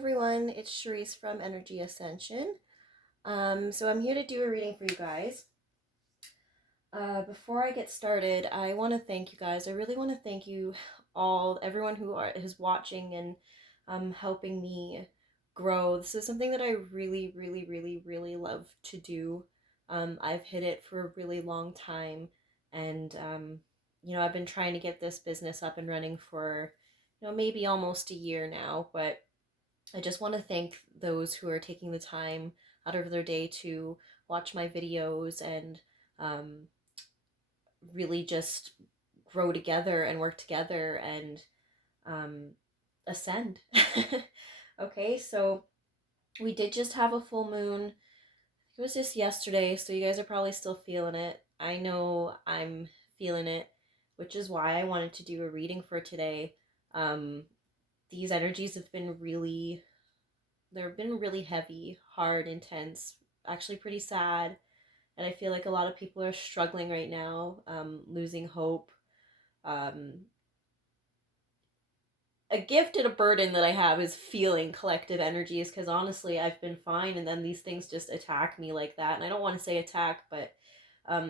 everyone, it's Cherise from Energy Ascension. So I'm here to do a reading for you guys. Before I get started, I want to thank you guys. I really want to thank you all, everyone who is watching and helping me grow. This is something that I really, really, really, really love to do. I've hit it for a really long time, and I've been trying to get this business up and running for maybe almost a year now, but I just want to thank those who are taking the time out of their day to watch my videos and um, really just grow together and work together and um, ascend. Okay, so we did just have a full moon. It was just yesterday, so you guys are probably still feeling it. I know I'm feeling it, which is why I wanted to do a reading for today. Um, these energies have been they've been really heavy, hard, intense, actually pretty sad. And I feel like a lot of people are struggling right now, losing hope. Um, a gift and a burden that I have is feeling collective energies because honestly, I've been fine, and then these things just attack me like that. And I don't want to say attack, but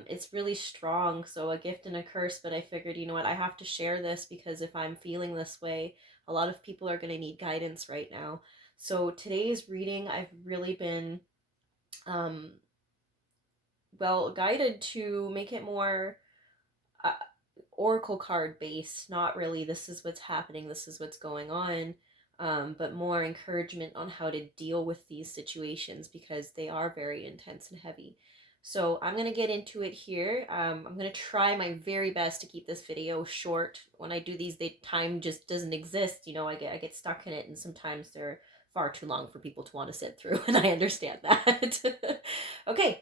it's really strong. So a gift and a curse. But I figured, you know what, I have to share this because if I'm feeling this way, a lot of people are going to need guidance right now. So today's reading, I've really been um, guided to make it more uh, oracle card based, not really this is what's happening, this is what's going on, but more encouragement on how to deal with these situations because they are very intense and heavy. So I'm going to get into it here. I'm going to try my very best to keep this video short. When I do these, the time just doesn't exist. I get stuck in it, and sometimes they're far too long for people to want to sit through, and I understand that. Okay,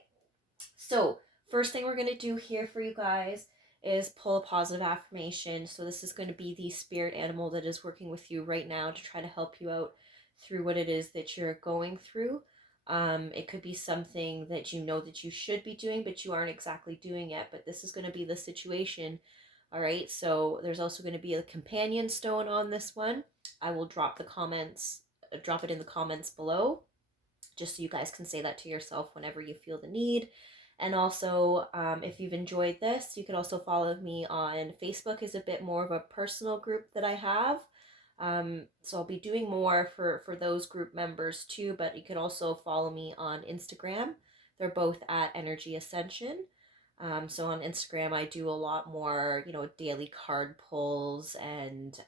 so first thing we're going to do here for you guys is pull a positive affirmation. So this is going to be the spirit animal that is working with you right now to try to help you out through what it is that you're going through. It could be something that you know that you should be doing, but you aren't exactly doing it. But this is going to be the situation. All right. So there's also going to be a companion stone on this one. I will drop it in the comments below, just so you guys can say that to yourself whenever you feel the need. And also, if you've enjoyed this, you could also follow me on Facebook. Is a bit more of a personal group that I have. So I'll be doing more for those group members too, but you can also follow me on Instagram. They're both at Energy Ascension. So on Instagram, I do a lot more, daily card pulls and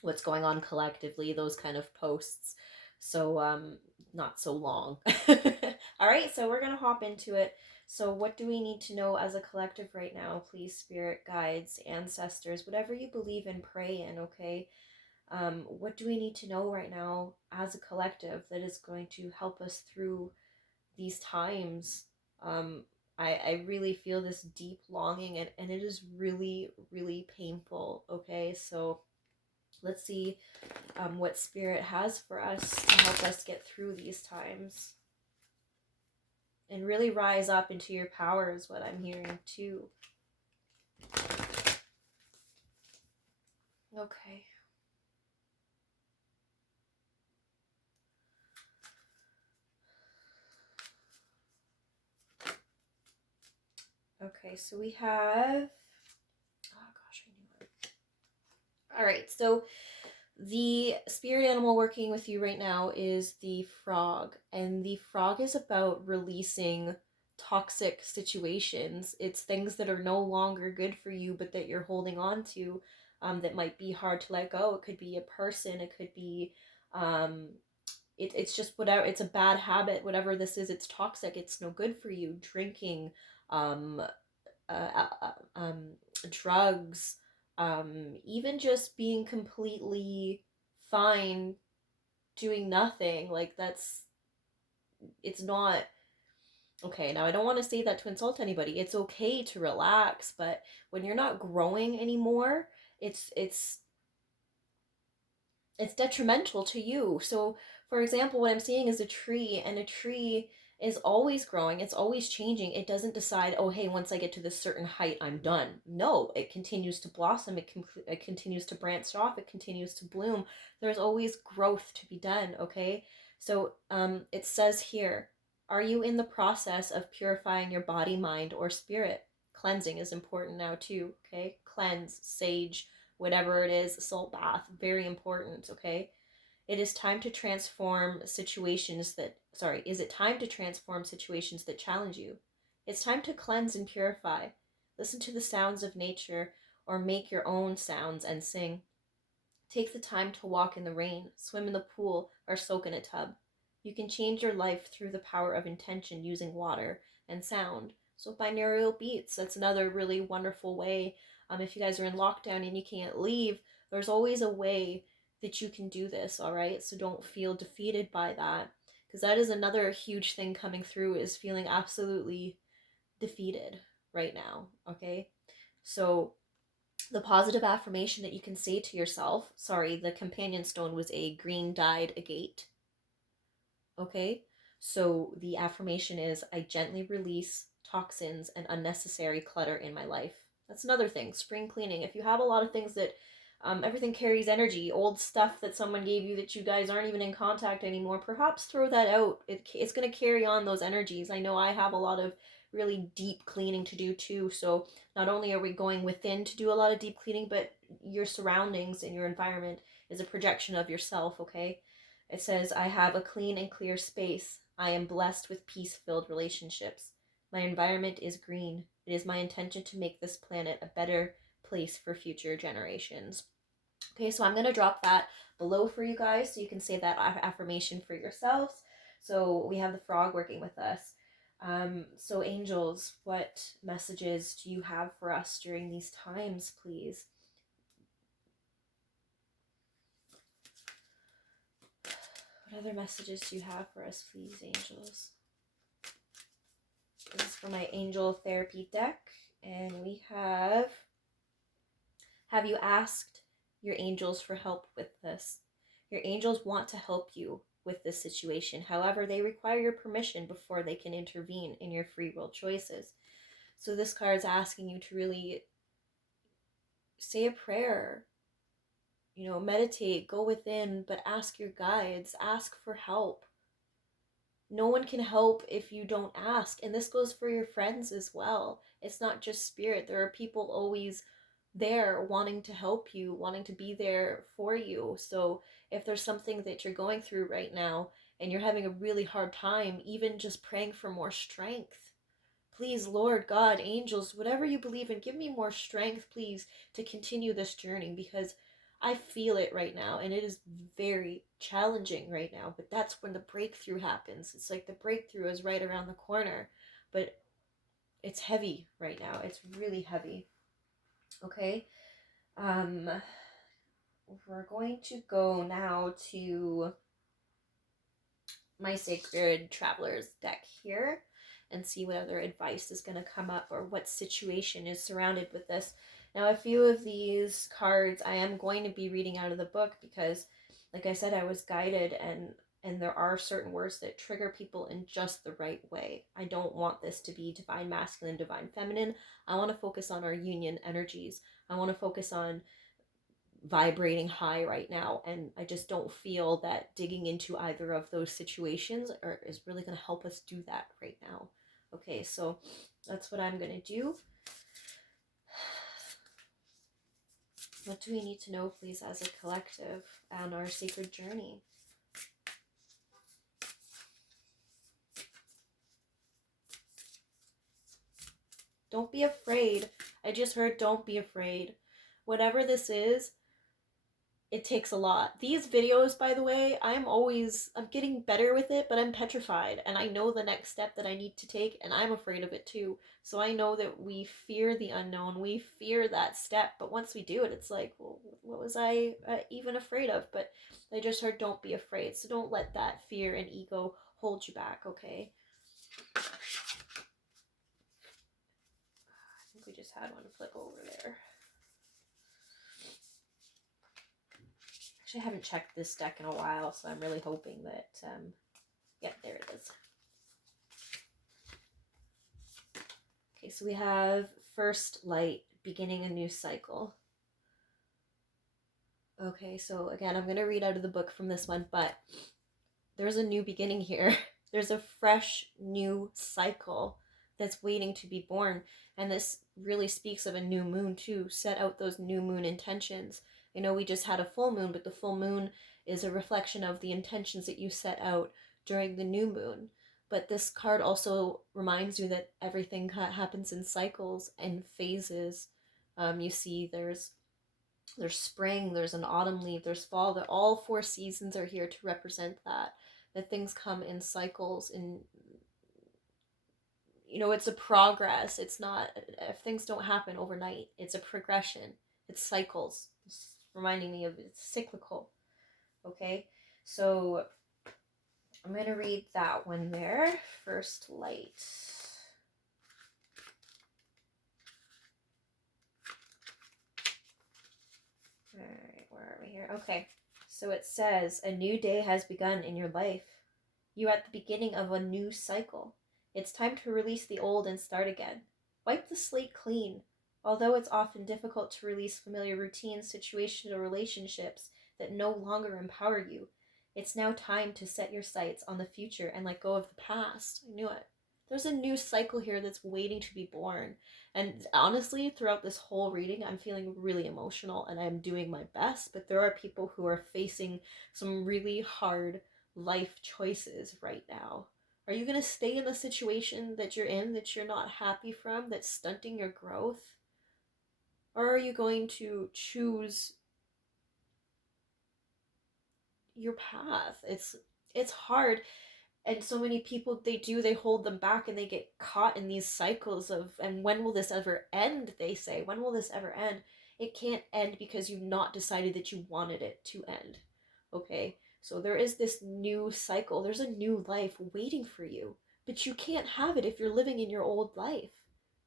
what's going on collectively, those kind of posts. So not so long. All right, so we're gonna hop into it. So what do we need to know as a collective right now? Please, spirit guides, ancestors, whatever you believe in, pray in. Okay, what do we need to know right now as a collective that is going to help us through these times? I really feel this deep longing, and it is really, really painful. Okay, so let's see what spirit has for us to help us get through these times and really rise up into your power is what I'm hearing too. Okay. Okay, so we have, oh gosh, I knew it. All right, so the spirit animal working with you right now is the frog, and the frog is about releasing toxic situations. It's things that are no longer good for you, but that you're holding on to, that might be hard to let go. It could be a person, it could be, it's just whatever. It's a bad habit, whatever this is. It's toxic. It's no good for you. Drinking, um, uh, uh, um, drugs, even just being completely fine doing nothing. Like it's not okay. Now, I don't want to say that to insult anybody. It's okay to relax, but when you're not growing anymore, it's it's detrimental to you. So, for example, what I'm seeing is a tree, and a tree is always growing. It's always changing. It doesn't decide, oh, hey, once I get to this certain height, I'm done. No, it continues to blossom. It continues to branch off. It continues to bloom. There's always growth to be done, okay? So it says here, are you in the process of purifying your body, mind, or spirit? Cleansing is important now too, okay? Cleanse, sage, whatever it is, salt bath, very important, okay? It is time to transform situations that, sorry, is it time to transform situations that challenge you? It's time to cleanse and purify. Listen to the sounds of nature or make your own sounds and sing. Take the time to walk in the rain, swim in the pool, or soak in a tub. You can change your life through the power of intention using water and sound. So binaural beats, that's another really wonderful way. If you guys are in lockdown and you can't leave, there's always a way that you can do this, all right? So don't feel defeated by that, because that is another huge thing coming through, is feeling absolutely defeated right now, okay? So the positive affirmation that you can say to yourself, sorry, the companion stone was a green dyed agate, okay? So the affirmation is, I gently release toxins and unnecessary clutter in my life. That's another thing, spring cleaning. If you have a lot of things that everything carries energy, old stuff that someone gave you that you guys aren't even in contact anymore, perhaps throw that out. It's going to carry on those energies. I know I have a lot of really deep cleaning to do too. So not only are we going within to do a lot of deep cleaning, but your surroundings and your environment is a projection of yourself, okay? It says, I have a clean and clear space. I am blessed with peace-filled relationships. My environment is green. It is my intention to make this planet a better place for future generations. Okay, so I'm going to drop that below for you guys so you can say that affirmation for yourselves. So we have the frog working with us. So angels, what messages do you have for us during these times, please? What other messages do you have for us, please, angels? This is for my angel therapy deck, and we have you asked your angels for help with this? Your angels want to help you with this situation. However, they require your permission before they can intervene in your free will choices. So this card is asking you to really say a prayer, meditate, go within, but ask your guides, ask for help. No one can help if you don't ask. And this goes for your friends as well. It's not just spirit. There are people always there wanting to help you, wanting to be there for you. So if there's something that you're going through right now and you're having a really hard time, even just praying for more strength. Please, Lord, God, angels, whatever you believe in, give me more strength, please, to continue this journey, because I feel it right now and it is very challenging right now. But that's when the breakthrough happens. It's like the breakthrough is right around the corner, but it's heavy right now. It's really heavy. Okay. We're going to go now to my Sacred Travelers deck here and see what other advice is going to come up or what situation is surrounded with this. Now, a few of these cards I am going to be reading out of the book because, like I said, I was guided, and there are certain words that trigger people in just the right way. I don't want this to be divine masculine, divine feminine. I want to focus on our union energies. I want to focus on vibrating high right now, and I just don't feel that digging into either of those situations is really going to help us do that right now. Okay, so that's what I'm going to do. What do we need to know, please, as a collective on our sacred journey? Don't be afraid. I just heard don't be afraid. Whatever this is, it takes a lot. These videos, by the way, I'm getting better with it, but I'm petrified. And I know the next step that I need to take, and I'm afraid of it too. So I know that we fear the unknown. We fear that step. But once we do it, it's like, well, what was I even afraid of? But I just heard don't be afraid. So don't let that fear and ego hold you back, okay? I think we just had one flip over there. I haven't checked this deck in a while, so I'm really hoping that, yeah, there it is. Okay, so we have first light, beginning a new cycle. Okay, so again, I'm going to read out of the book from this one, but there's a new beginning here. There's a fresh new cycle that's waiting to be born. And this really speaks of a new moon too. Set out those new moon intentions. I know we just had a full moon, but the full moon is a reflection of the intentions that you set out during the new moon. But this card also reminds you that everything happens in cycles and phases. You see there's spring, there's an autumn leaf, there's fall. That all four seasons are here to represent that things come in cycles. In, you know, it's a progress. It's not, if things don't happen overnight, it's a progression. It's cycles. It's reminding me of, it's cyclical. Okay, so I'm going to read that one there. First light. All right, where are we here? Okay, so it says, a new day has begun in your life. You are at the beginning of a new cycle. It's time to release the old and start again. Wipe the slate clean. Although it's often difficult to release familiar routines, situations, or relationships that no longer empower you, it's now time to set your sights on the future and let go of the past. I knew it. There's a new cycle here that's waiting to be born. And honestly, throughout this whole reading, I'm feeling really emotional and I'm doing my best, but there are people who are facing some really hard life choices right now. Are you going to stay in the situation that you're in, that you're not happy from, that's stunting your growth? Or are you going to choose your path? It's hard, and so many people, they hold them back and they get caught in these cycles of, and when will this ever end? They say, when will this ever end? It can't end because you've not decided that you wanted it to end. Okay, so there is this new cycle, there's a new life waiting for you, but you can't have it if you're living in your old life.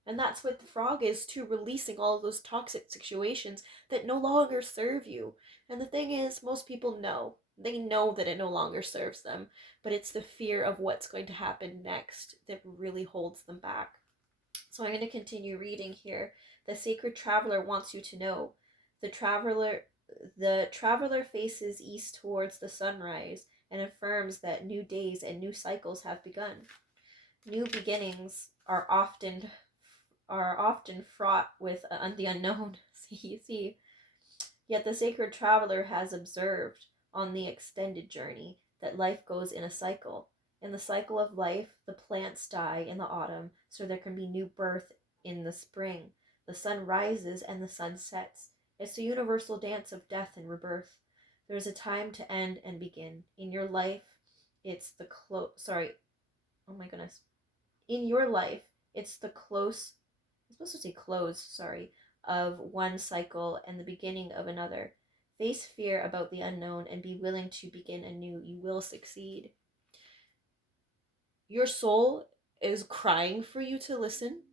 And that's what the frog is too, releasing all of those toxic situations that no longer serve you. And the thing is, most people know. They know that it no longer serves them, but it's the fear of what's going to happen next that really holds them back. So I'm going to continue reading here. The sacred traveler wants you to know. The traveler faces east towards the sunrise and affirms that new days and new cycles have begun. New beginnings are often fraught with the unknown. See, yet the sacred traveler has observed on the extended journey that life goes in a cycle. In the cycle of life, the plants die in the autumn, so there can be new birth in the spring. The sun rises and the sun sets. It's the universal dance of death and rebirth. There's a time to end and begin. In your life, it's the In your life, it's the close, of one cycle and the beginning of another. Face fear about the unknown and be willing to begin anew. You will succeed. Your soul is crying for you to listen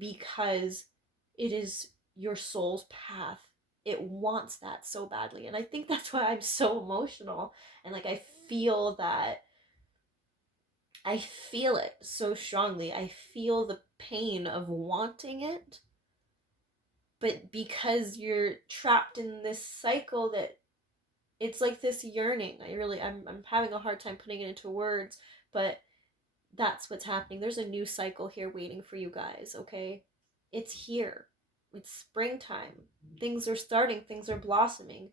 because it is your soul's path. It wants that so badly. And I think that's why I'm so emotional. And like, I feel it so strongly. I feel the pain of wanting it. But because you're trapped in this cycle, that it's like this yearning. I'm having a hard time putting it into words, but that's what's happening. There's a new cycle here waiting for you guys, okay? It's here. It's springtime. Things are starting, things are blossoming.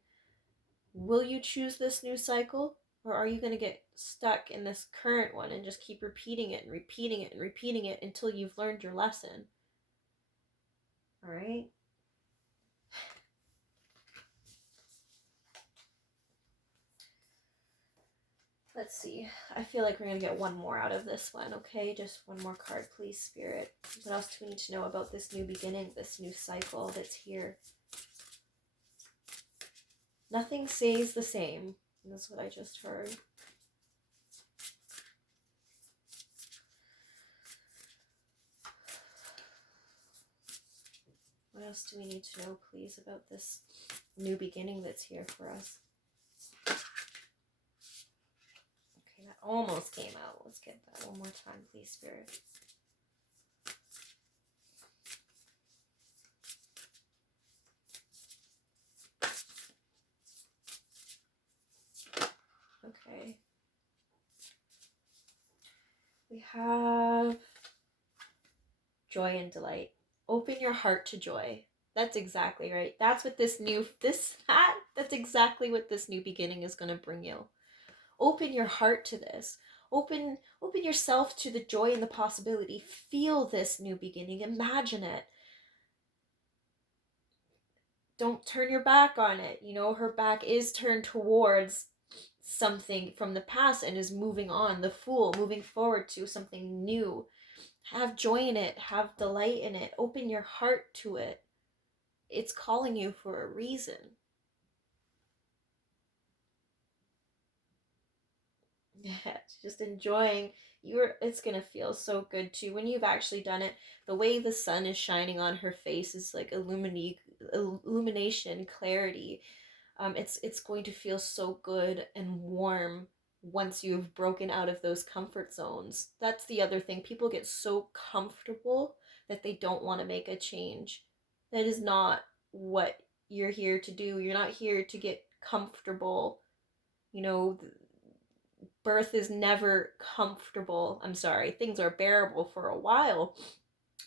Will you choose this new cycle? Or are you going to get stuck in this current one and just keep repeating it and repeating it and repeating it until you've learned your lesson? All right? Let's see. I feel like we're going to get one more out of this one, okay? Just one more card, please, Spirit. What else do we need to know about this new beginning, this new cycle that's here? Nothing stays the same. That's what I just heard. What else do we need to know, please, about this new beginning that's here for us? Okay, that almost came out. Let's get that one more time, please, Spirit. Okay. We have joy and delight. Open your heart to joy. That's exactly right. That's what that's exactly what this new beginning is going to bring you. Open your heart to this. Open yourself to the joy and the possibility. Feel this new beginning. Imagine it. Don't turn your back on it. You know, her back is turned towards something from the past and is moving on. The Fool, moving forward to something new. Have joy in it. Have delight in it. Open your heart to it. It's calling you for a reason. Yeah, just enjoying. It's gonna feel so good too when you've actually done it. The way the sun is shining on her face is like illumination, clarity. It's going to feel so good and warm once you've broken out of those comfort zones. That's the other thing. People get so comfortable that they don't want to make a change. That is not what you're here to do. You're not here to get comfortable. You know, birth is never comfortable. I'm sorry. Things are bearable for a while,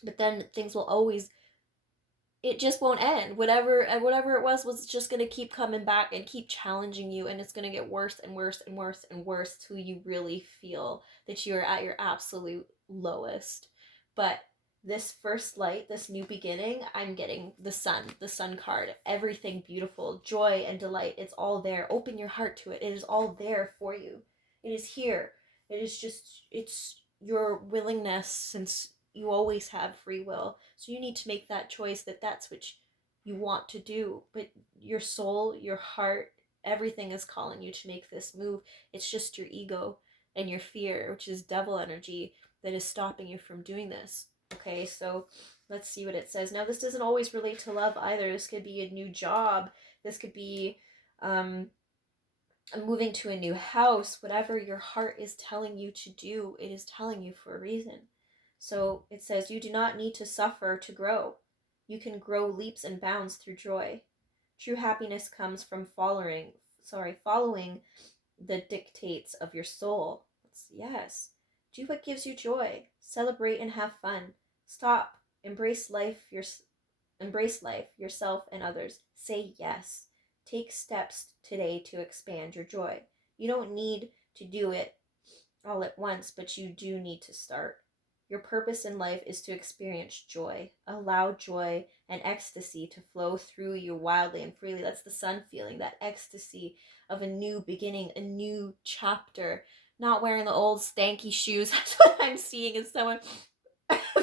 but then things will always, it just won't end. Whatever it was just going to keep coming back and keep challenging you, and it's going to get worse and worse and worse and worse till you really feel that you're at your absolute lowest. But this first light, this new beginning, I'm getting the sun card, everything beautiful, joy and delight. It's all there. Open your heart to it. It is all there for you. It is here. It is just, it's your willingness, since you always have free will. So you need to make that choice that that's what you want to do. But your soul, your heart, everything is calling you to make this move. It's just your ego and your fear, which is devil energy, that is stopping you from doing this. Okay, so let's see what it says. Now, this doesn't always relate to love either. This could be a new job. This could be moving to a new house. Whatever your heart is telling you to do, it is telling you for a reason. So it says, you do not need to suffer to grow. You can grow leaps and bounds through joy. True happiness comes from following the dictates of your soul. Yes. Do what gives you joy. Celebrate and have fun. Stop. Embrace life, yourself, and others. Say yes. Take steps today to expand your joy. You don't need to do it all at once, but you do need to start. Your purpose in life is to experience joy. Allow joy and ecstasy to flow through you wildly and freely. That's the sun feeling, that ecstasy of a new beginning, a new chapter. Not wearing the old stanky shoes. That's what I'm seeing is someone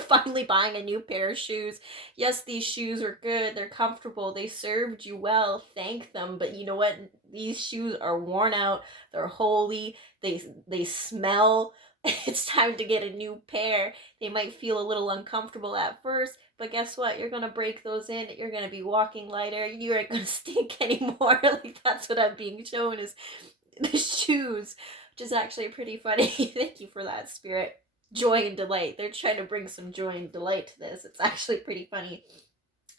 finally buying a new pair of shoes. Yes, these shoes are good. They're comfortable. They served you well. Thank them. But you know what? These shoes are worn out. They're holey. They smell. It's time to get a new pair. They might feel a little uncomfortable at first, but guess what? You're going to break those in. You're going to be walking lighter. You aren't going to stink anymore. Like, that's what I'm being shown is the shoes, which is actually pretty funny. Thank you for that, Spirit. Joy and delight. They're trying to bring some joy and delight to this. It's actually pretty funny.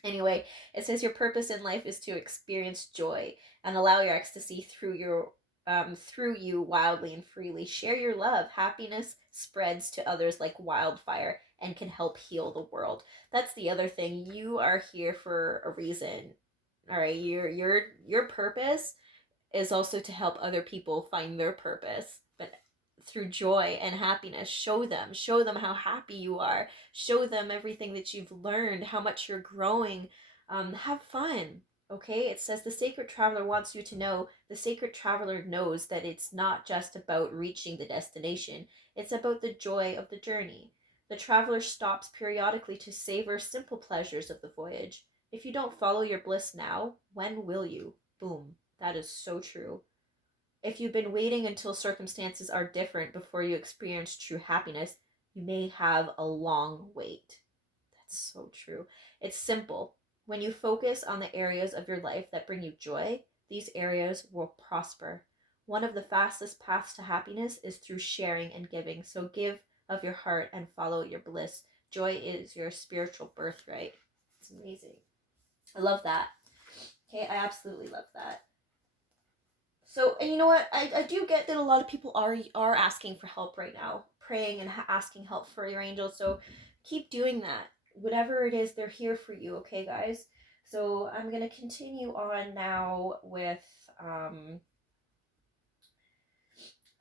Anyway, it says your purpose in life is to experience joy and allow your ecstasy through you wildly and freely. Share your love. Happiness spreads to others like wildfire and can help heal the world. That's the other thing. You are here for a reason. All right, your purpose is also to help other people find their purpose, but through joy and happiness. Show them how happy you are. Show them everything that you've learned, how much you're growing. Have fun. Okay, it says the sacred traveler wants you to know. The sacred traveler knows that it's not just about reaching the destination, it's about the joy of the journey. The traveler stops periodically to savor simple pleasures of the voyage. If you don't follow your bliss now, when will you? Boom. That is so true. If you've been waiting until circumstances are different before you experience true happiness, you may have a long wait. That's so true. It's simple. When you focus on the areas of your life that bring you joy, these areas will prosper. One of the fastest paths to happiness is through sharing and giving. So give of your heart and follow your bliss. Joy is your spiritual birthright. It's amazing. I love that. Okay, I absolutely love that. So, and you know what? I do get that a lot of people are asking for help right now, praying and asking help for your angels. So keep doing that. Whatever it is, they're here for you, okay, guys? So I'm going to continue on now with, I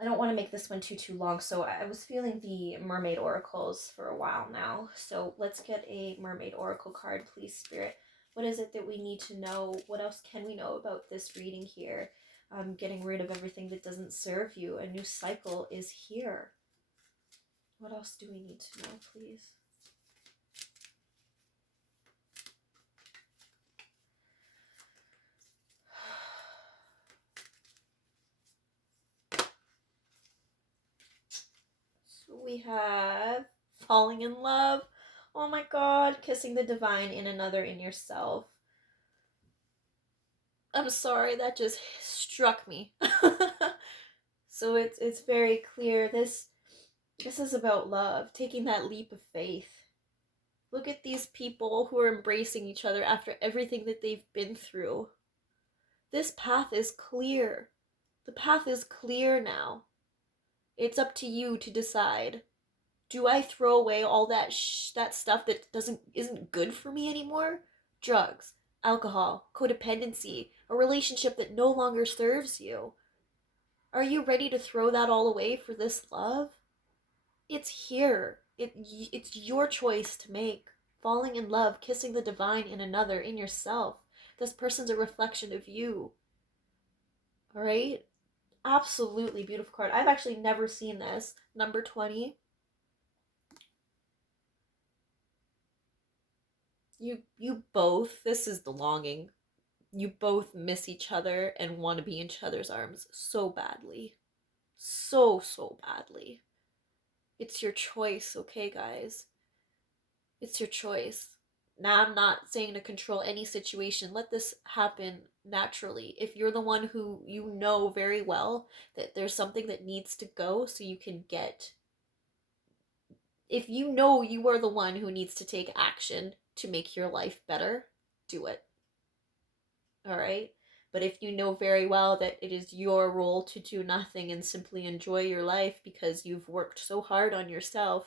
don't want to make this one too long. So I was feeling the mermaid oracles for a while now. So let's get a mermaid oracle card, please, Spirit. What is it that we need to know? What else can we know about this reading here? Getting rid of everything that doesn't serve you. A new cycle is here. What else do we need to know, please? So we have falling in love. Oh my God, kissing the divine in another, in yourself. I'm sorry, that just struck me. So it's very clear. This is about love, taking that leap of faith. Look at these people who are embracing each other after everything that they've been through. This path is clear. The path is clear now. It's up to you to decide. Do I throw away all that that stuff that isn't good for me anymore? Drugs, alcohol, codependency, a relationship that no longer serves you. Are you ready to throw that all away for this love? It's here. It's your choice to make. Falling in love, kissing the divine in another, in yourself. This person's a reflection of you. All right? Absolutely beautiful card. I've actually never seen this. Number 20. You both, this is the longing. You both miss each other and want to be in each other's arms so badly. So badly. It's your choice, okay, guys? It's your choice. Now, I'm not saying to control any situation. Let this happen naturally. If you're the one who you know very well that there's something that needs to go so you can get. If you know you are the one who needs to take action to make your life better, do it. All right? But if you know very well that it is your role to do nothing and simply enjoy your life because you've worked so hard on yourself,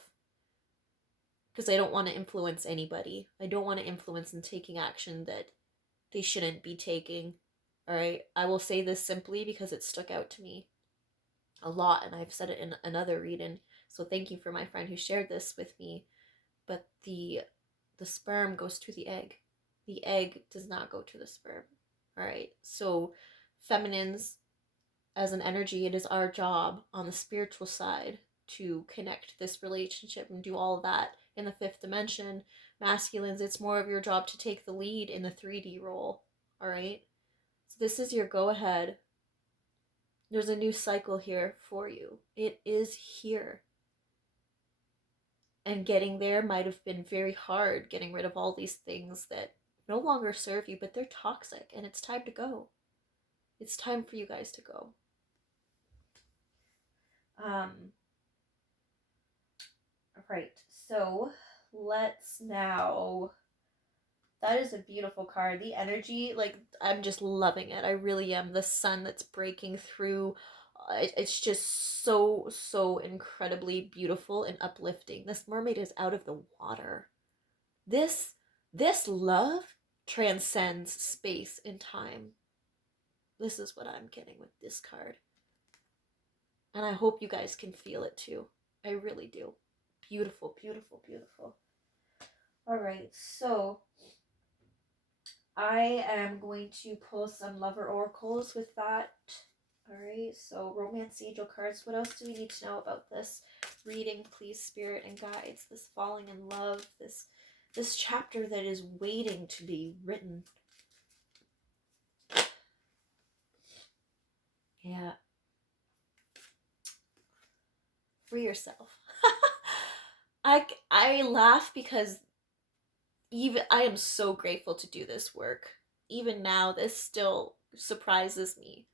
because I don't want to influence anybody. I don't want to influence them taking action that they shouldn't be taking. All right? I will say this simply because it stuck out to me a lot, and I've said it in another reading. So thank you for my friend who shared this with me. But the sperm goes to the egg. The egg does not go to the sperm. All right? So feminines, as an energy, it is our job on the spiritual side to connect this relationship and do all of that in the fifth dimension. Masculines, it's more of your job to take the lead in the 3D role. All right? So this is your go ahead. There's a new cycle here for you. It is here. And getting there might have been very hard, getting rid of all these things that no longer serve you, but they're toxic, and it's time to go. It's time for you guys to go. Right, so let's now. That is a beautiful card. The energy, like, I'm just loving it. I really am. The sun that's breaking through. It's just so incredibly beautiful and uplifting. This mermaid is out of the water. This love transcends space and time. This is what I'm getting with this card. And I hope you guys can feel it too. I really do. Beautiful, beautiful, beautiful. All right, so I am going to pull some lover oracles with that. All right, so romance angel cards. What else do we need to know about this reading, please, spirit and guides? This falling in love, this chapter that is waiting to be written. Yeah. Free yourself. I laugh because even I am so grateful to do this work. Even now, this still surprises me.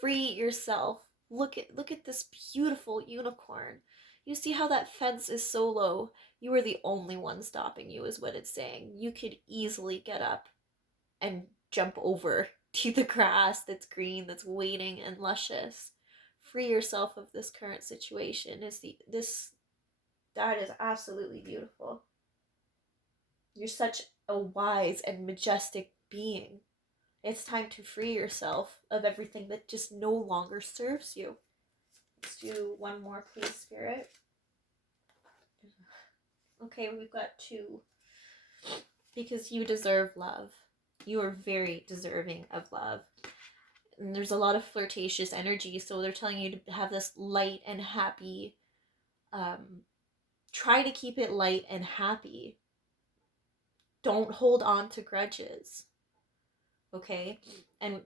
Free yourself. Look at this beautiful unicorn. You see how that fence is so low? You are the only one stopping you, is what it's saying. You could easily get up and jump over to the grass that's green, that's waiting and luscious. Free yourself of this current situation. That is absolutely beautiful. You're such a wise and majestic being. It's time to free yourself of everything that just no longer serves you. Let's do one more, please, Spirit. Okay, we've got 2. Because you deserve love. You are very deserving of love. And there's a lot of flirtatious energy, so they're telling you to have this light and happy, try to keep it light and happy. Don't hold on to grudges. Okay? And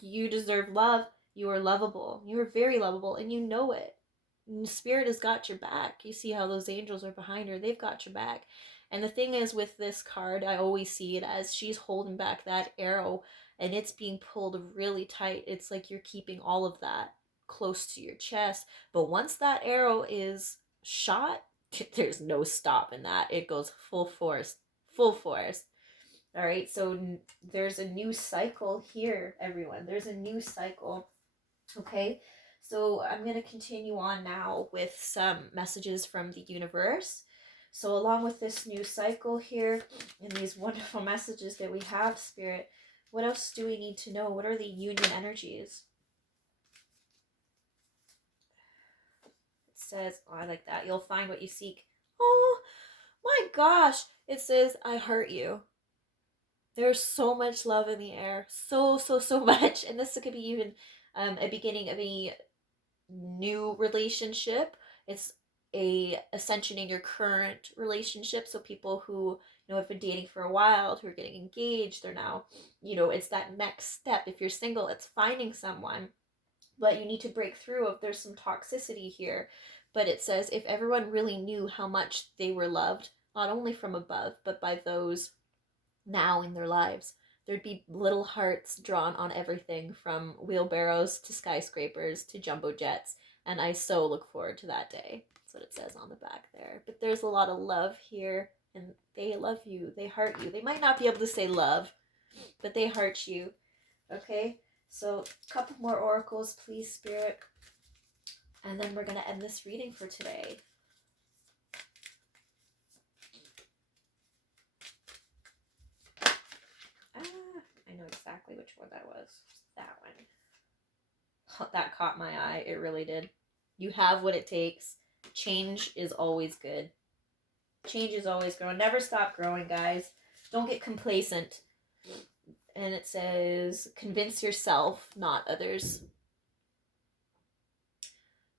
you deserve love. You are lovable. You are very lovable, and you know it. And Spirit has got your back. You see how those angels are behind her. They've got your back. And the thing is, with this card, I always see it as she's holding back that arrow, and it's being pulled really tight. It's like you're keeping all of that close to your chest. But once that arrow is shot, there's no stopping that. It goes full force. Full force. All right, so there's a new cycle here, everyone. There's a new cycle. Okay, so I'm going to continue on now with some messages from the universe. So along with this new cycle here and these wonderful messages that we have, Spirit, what else do we need to know? What are the union energies? It says, oh, I like that. You'll find what you seek. Oh, my gosh. It says, I hurt you. There's so much love in the air. So much. And this could be even a beginning of a new relationship. It's a ascension in your current relationship. So people who have been dating for a while, who are getting engaged, they're now, it's that next step. If you're single, it's finding someone. But you need to break through if there's some toxicity here. But it says if everyone really knew how much they were loved, not only from above, but by those now in their lives, there'd be little hearts drawn on everything from wheelbarrows to skyscrapers to jumbo jets. And I so look forward to that day. That's what it says on the back there. But there's a lot of love here, and they love you. They heart you. They might not be able to say love, but they heart you. Okay? So a couple more oracles, please, Spirit. And then we're going to end this reading for today. I know exactly which one that was. That one. That caught my eye. It really did. You have what it takes. Change is always good. Change is always growing. Never stop growing, guys. Don't get complacent. And it says, convince yourself, not others.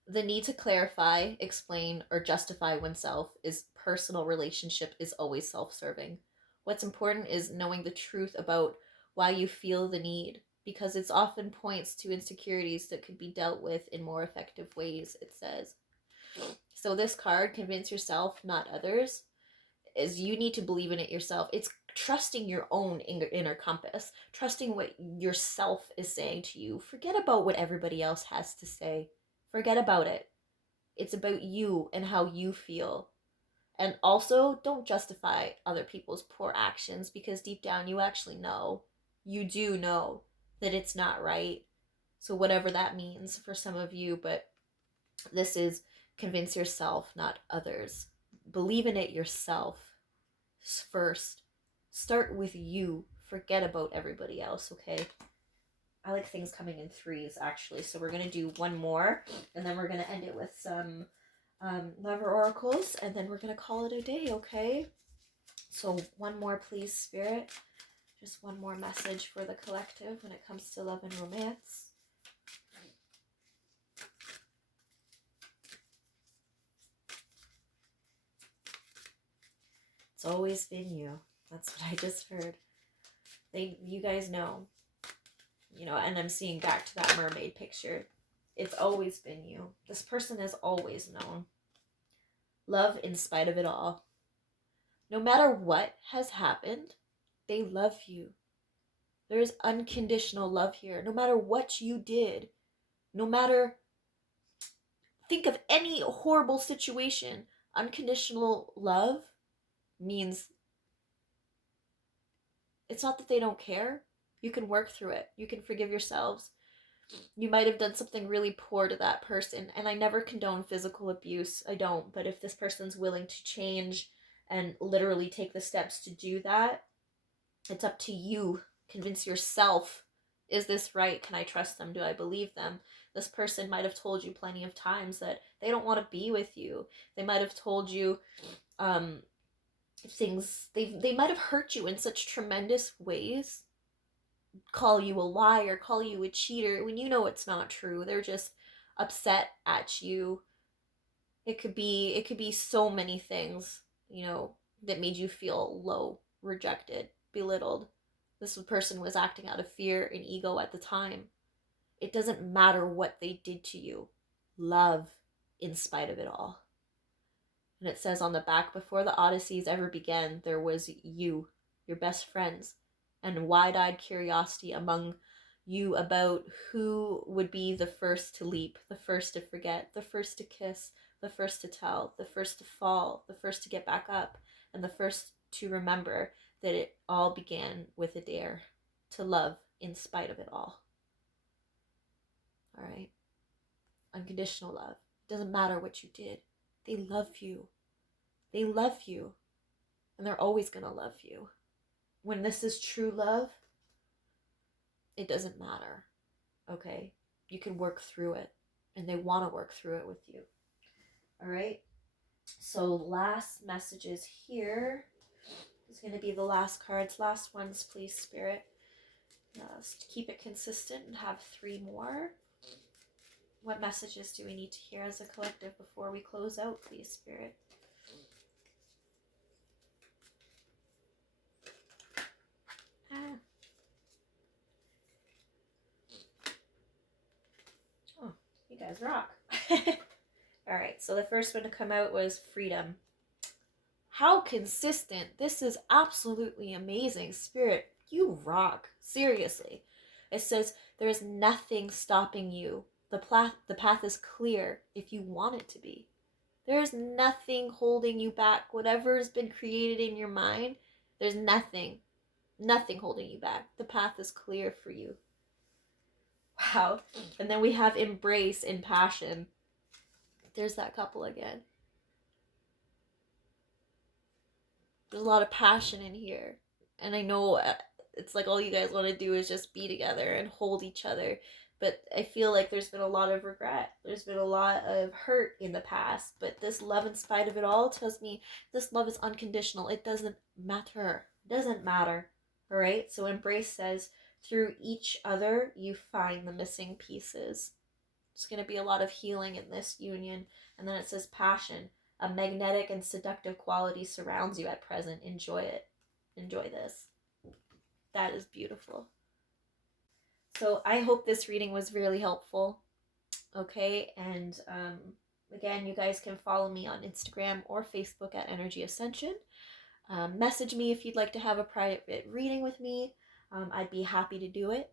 The need to clarify, explain, or justify oneself is personal relationship is always self-serving. What's important is knowing the truth about why you feel the need, because it's often points to insecurities that could be dealt with in more effective ways, it says. So this card, convince yourself, not others, is you need to believe in it yourself. It's trusting your own inner compass, trusting what yourself is saying to you. Forget about what everybody else has to say. Forget about it. It's about you and how you feel. And also, don't justify other people's poor actions, because deep down you actually know. You do know that it's not right. So whatever that means for some of you, but this is convince yourself, not others. Believe in it yourself first. Start with you. Forget about everybody else, okay? I like things coming in threes, actually. So we're going to do one more, and then we're going to end it with some lover oracles, and then we're going to call it a day, okay? So one more, please, Spirit. Just one more message for the collective when it comes to love and romance. It's always been you. That's what I just heard. You guys know. And I'm seeing back to that mermaid picture. It's always been you. This person has always known. Love in spite of it all. No matter what has happened, they love you. There is unconditional love here. No matter what you did, think of any horrible situation, unconditional love means it's not that they don't care. You can work through it. You can forgive yourselves. You might have done something really poor to that person. And I never condone physical abuse. I don't. But if this person's willing to change and literally take the steps to do that, it's up to you. Convince yourself, is this right? Can I trust them? Do I believe them? This person might have told you plenty of times that they don't want to be with you. They might have told you things, they might have hurt you in such tremendous ways, call you a liar, call you a cheater, when you know it's not true. They're just upset at you. It could be so many things, that made you feel low, rejected, belittled. This person was acting out of fear and ego at the time. It doesn't matter what they did to you. Love in spite of it all. And it says on the back, before the Odysseys ever began, there was you, your best friends, and wide-eyed curiosity among you about who would be the first to leap, the first to forget, the first to kiss, the first to tell, the first to fall, the first to get back up, and the first to remember that it all began with a dare to love in spite of it all. All right? Unconditional love. It doesn't matter what you did. They love you. They love you. And they're always going to love you. When this is true love, it doesn't matter. Okay? You can work through it. And they want to work through it with you. All right? So last messages here is going to be the last cards. Last ones, please, Spirit. Keep it consistent and have 3 more. What messages do we need to hear as a collective before we close out, please, Spirit? Oh, you guys rock. All right, so the first one to come out was freedom. How consistent. This is absolutely amazing. Spirit, you rock. Seriously. It says there is nothing stopping you. The path is clear if you want it to be. There's nothing holding you back. Whatever has been created in your mind, there's nothing holding you back. The path is clear for you. Wow. And then we have embrace and passion. There's that couple again. There's a lot of passion in here. And I know it's like all you guys want to do is just be together and hold each other. But I feel like there's been a lot of regret. There's been a lot of hurt in the past. But this love in spite of it all tells me this love is unconditional. It doesn't matter. It doesn't matter. All right? So embrace says, through each other, you find the missing pieces. There's going to be a lot of healing in this union. And then it says passion. A magnetic and seductive quality surrounds you at present. Enjoy it. Enjoy this. That is beautiful. So I hope this reading was really helpful. Okay, and again, you guys can follow me on Instagram or Facebook at Energy Ascension. Message me if you'd like to have a private reading with me. I'd be happy to do it.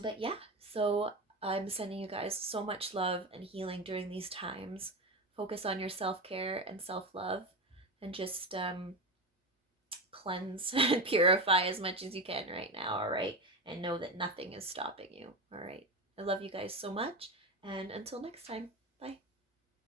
But yeah, so I'm sending you guys so much love and healing during these times. Focus on your self-care and self-love, and just cleanse and purify as much as you can right now, all right? And know that nothing is stopping you, all right? I love you guys so much, and until next time, bye.